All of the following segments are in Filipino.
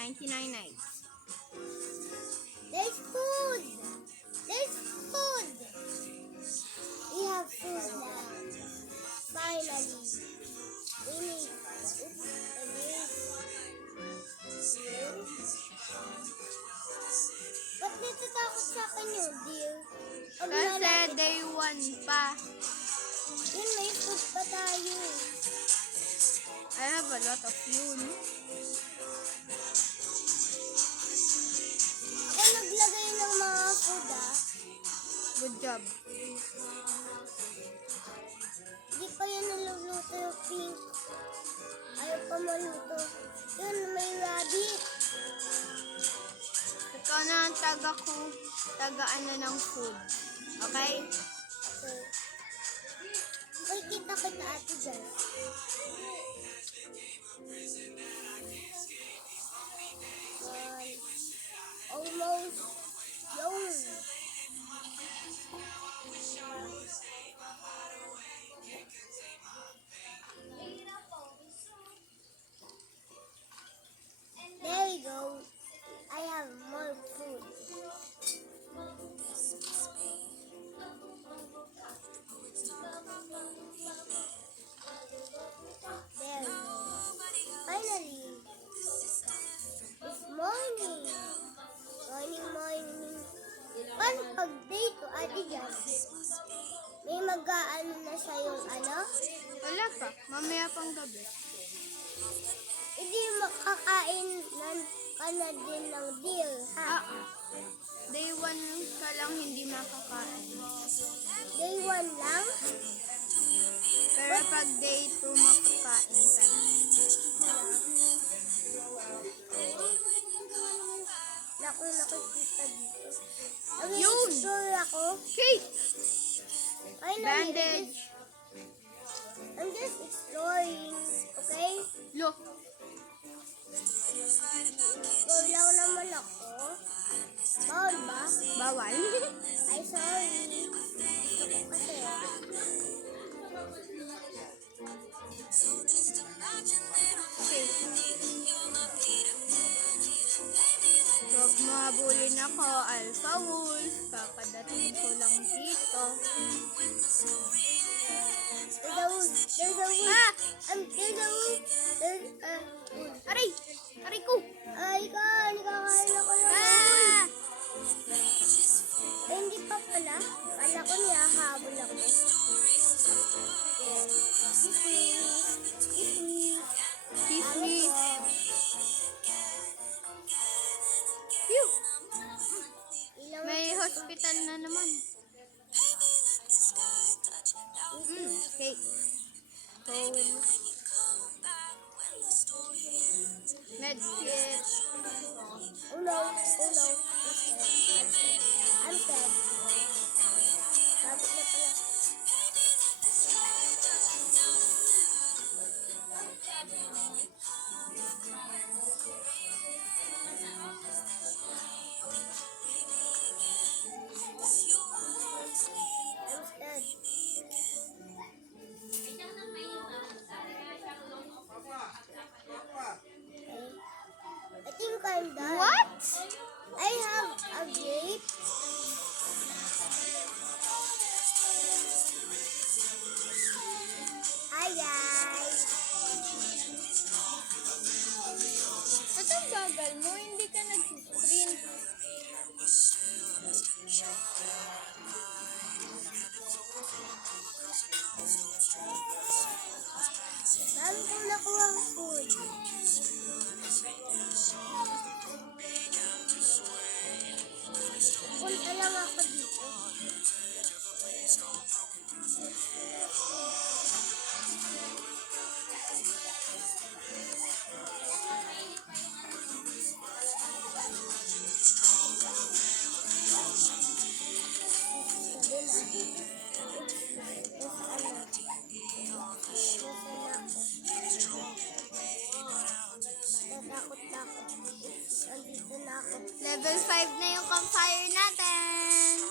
99 eggs. There's food! There's food! We have food now. Finally. We need... Ba't natatakot sa akin yun, dear? Kasi day 1 pa. Yun, may food pa tayo. I have a lot of fuel. Ako naglagay ng mga food, Good job. Hindi pa yan naluluto yung pink. Ayaw pa maluto. Yun, may rabbit. Ikaw na ang tagaan na ng food. Okay? Okay. Uy, kita ate dyan. Almost. Yun. There we go. I have more food. There we go. Finally. It's morning. Morning. Paano pag day to, Ate Jazz? May mag-aano na siya yung ano? Wala pa. Mamaya pang gabi. Hindi makakain ka na din ng deer, ha? Day 1 ka lang hindi makakain. Day 1 lang? Pero pag day 2 makakain ka na. Naku, nakikita dito. Yun! Nag-explore ako. Okay! Finally, Bandage! I'm just exploring, okay? Look! Explore lang naman ako. Bawal ba? Bawal. Ay, sorry. Gusto ko kasi. Okay. Huwag mo habulin ako, Alpha Wolf. Kakadating ko lang dito. There's a wolf. There's a wolf. Ah! There's a wolf. There's a wolf. Aray! Aray ko! Ay, nakakain ako ng wolf. Ah! Eh, hindi pa pala. Kala ko niyahabol ako. Kiss me. Phew! May hospital na naman. Okay. Medkit. Oh no. I'm sad. Sabit na pala. I'm sad. I think I'm done. What? I have a grape. Hi guys. Ito ang bagal mo, hindi ka nag-sprint. Dami kong nakuha ang food. Punta lang ako dito. Andito na ako. Level 5 na yung campfire natin.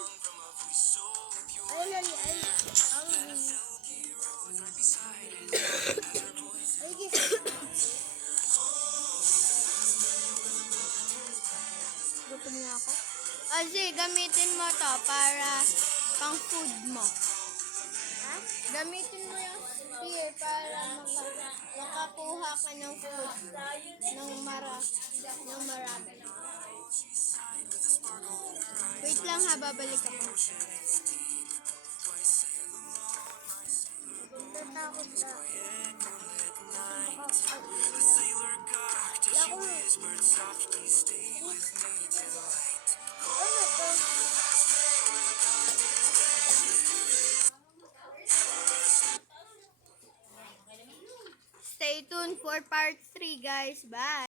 Ay, I'm hungry. Ay, Gutom na ako. Kasi gamitin mo to para pang food mo. Ha? Gamitin mo yung spear para makakuha ka ng food ng marami. Wait lang ha, babalik ako. Natakot na. Wala akong... Ano to? Stay tuned for part 3 guys. Bye!